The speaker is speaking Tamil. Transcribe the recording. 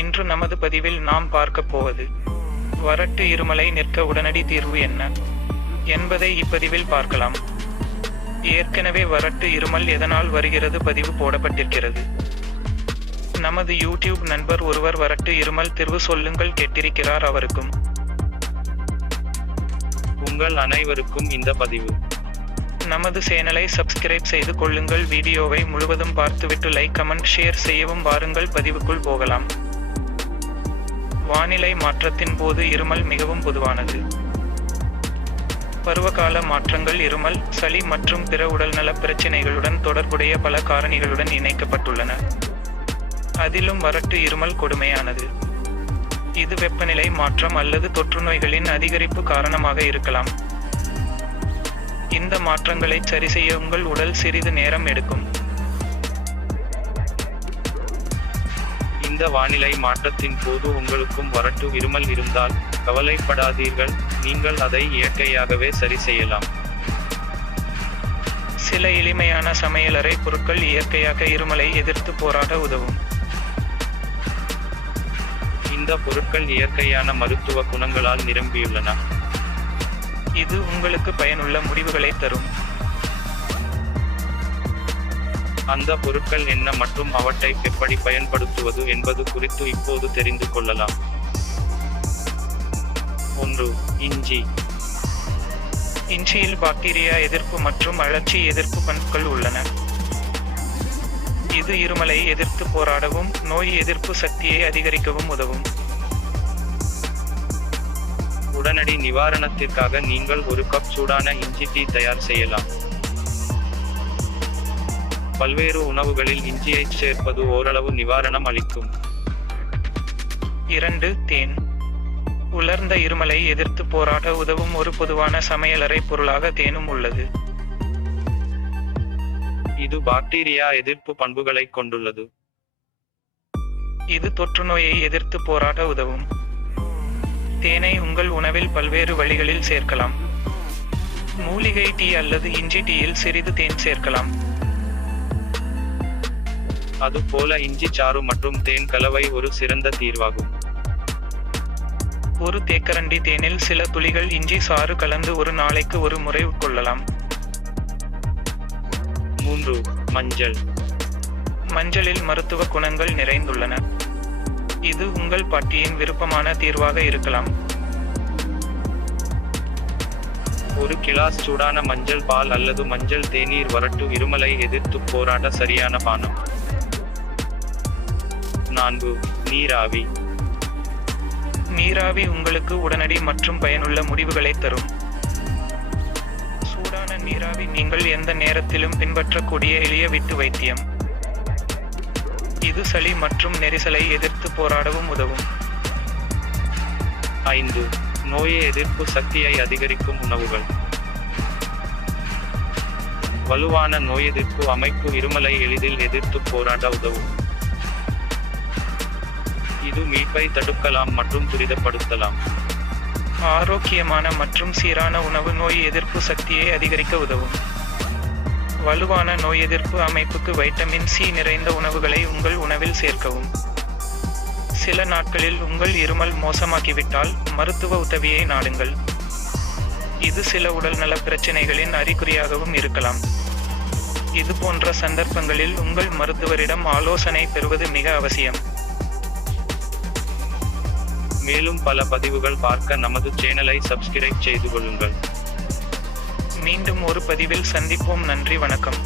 இன்று நமது பதிவில் நாம் பார்க்கப் போவது வறட்டு இருமலை நிற்க உடனடி தீர்வு என்ன என்பதை இப்பதிவில் பார்க்கலாம். ஏற்கனவே வறட்டு இருமல் எதனால் வருகிறது பதிவு போடப்பட்டிருக்கிறது. நமது யூடியூப் நண்பர் ஒருவர் வறட்டு இருமல் தீர்வு சொல்லுங்கள் கேட்டிருக்கிறார். அவருக்கும் உங்கள் அனைவருக்கும் இந்த பதிவு. நமது சேனலை சப்ஸ்கிரைப் செய்து கொள்ளுங்கள். வீடியோவை முழுவதும் பார்த்துவிட்டு லைக் கமெண்ட் ஷேர் செய்யவும். வாருங்கள் பதிவுக்குள் போகலாம். வானிலை மாற்றத்தின் போது இருமல் மிகவும் பொதுவானது. பருவகால மாற்றங்கள் இருமல், சளி மற்றும் பிற உடல்நல பிரச்சினைகளுடன் தொடர்புடைய பல காரணிகளுடன் இணைக்கப்பட்டுள்ளன. அதிலும் வறட்டு இருமல் கொடுமையானது. இது வெப்பநிலை மாற்றம் அல்லது தொற்றுநோய்களின் அதிகரிப்பு காரணமாக இருக்கலாம். இந்த மாற்றங்களை சரிசெய்ய உங்கள் உடல் சிறிது நேரம் எடுக்கும். இந்த வானிலை மாற்றத்தின் போது உங்களுக்கும் வறட்டு இருமல் இருந்தால் கவலைப்படாதீர்கள், நீங்கள் அதை இயற்கையாகவே சரி செய்யலாம். சில எளிமையான சமையலறை பொருட்கள் இயற்கையாக இருமலை எதிர்த்து போராட உதவும். இந்த பொருட்கள் இயற்கையான மருத்துவ குணங்களால் நிரம்பியுள்ளன. இது உங்களுக்கு பயனுள்ள முடிவுகளை தரும். அந்த பொருட்கள் என்ன மற்றும் அவற்றை எப்படி பயன்படுத்துவது என்பது குறித்து இப்போது தெரிந்து கொள்ளலாம். 1. இஞ்சி. இஞ்சியில் பாக்டீரியா எதிர்ப்பு மற்றும் அழற்சி எதிர்ப்பு பண்புகள் உள்ளன. இது இருமலை எதிர்த்து போராடவும் நோய் எதிர்ப்பு சக்தியை அதிகரிக்கவும் உதவும். உடனடி நிவாரணத்திற்காக நீங்கள் ஒரு கப் சூடான இஞ்சி டீ தயார் செய்யலாம். பல்வேறு உணவுகளில் இஞ்சியை சேர்ப்பது ஓரளவு நிவாரணம் அளிக்கும். 2. தேன். உலர்ந்த இருமலை எதிர்த்து போராட உதவும் ஒரு பொதுவான சமையலறை பொருளாக தேனும் உள்ளது. இது பாக்டீரியா எதிர்ப்பு பண்புகளை கொண்டுள்ளது. இது தொற்றுநோயை எதிர்த்து போராட உதவும். தேனை உங்கள் உணவில் பல்வேறு வழிகளில் சேர்க்கலாம். மூலிகை டீ அல்லது இஞ்சி டீயில் சிறிது தேன் சேர்க்கலாம். அதுபோல இஞ்சி சாறு மற்றும் தேன் கலவை ஒரு சிறந்த தீர்வாகும். ஒரு தேக்கரண்டி தேனில் சில துளிகள் இஞ்சி சாறு கலந்து ஒரு நாளைக்கு ஒரு முறை உட்கொள்ளலாம். 3. மஞ்சள். மஞ்சளில் மருத்துவ குணங்கள் நிறைந்துள்ளன. இது உங்கள் பாட்டியின் விருப்பமான தீர்வாக இருக்கலாம். ஒரு கிளாஸ் சூடான மஞ்சள் பால் அல்லது மஞ்சள் தேநீர் வறட்டு இருமலை எதிர்த்து போராட சரியான பானம். 4. நீராவி. நீராவி உங்களுக்கு உடனடி மற்றும் பயனுள்ள முடிவுகளை தரும். சூடான நீராவி நீங்கள் எந்த நேரத்திலும் பின்பற்றக்கூடிய எளிய வீட்டு வைத்தியம். இது சளி மற்றும் நெரிசலை எதிர்த்து போராடவும் உதவும். 5. நோய் எதிர்ப்பு சக்தியை அதிகரிக்கும் உணவுகள். வலுவான நோய் எதிர்ப்பு அமைப்பு இருமலை எளிதில் எதிர்த்து போராட உதவும். இது மீட்பை தடுக்கலாம் மற்றும் துரிதப்படுத்தலாம். ஆரோக்கியமான மற்றும் சீரான உணவு நோய் எதிர்ப்பு சக்தியை அதிகரிக்க உதவும். வலுவான நோய் எதிர்ப்பு அமைப்புக்கு வைட்டமின் சி நிறைந்த உணவுகளை உங்கள் உணவில் சேர்க்கவும். சில நாட்களில் உங்கள் இருமல் மோசமாகிவிட்டால் மருத்துவ உதவியை நாடுங்கள். இது சில உடல்நல பிரச்சினைகளின் அறிகுறியாகவும் இருக்கலாம். இது போன்ற சந்தர்ப்பங்களில் உங்கள் மருத்துவரிடம் ஆலோசனை பெறுவது மிக அவசியம். மேலும் பல பதிவுகள் பார்க்க நமது சேனலை சப்ஸ்கிரைப் செய்து கொள்ளுங்கள். மீண்டும் ஒரு பதிவில் சந்திப்போம். நன்றி, வணக்கம்.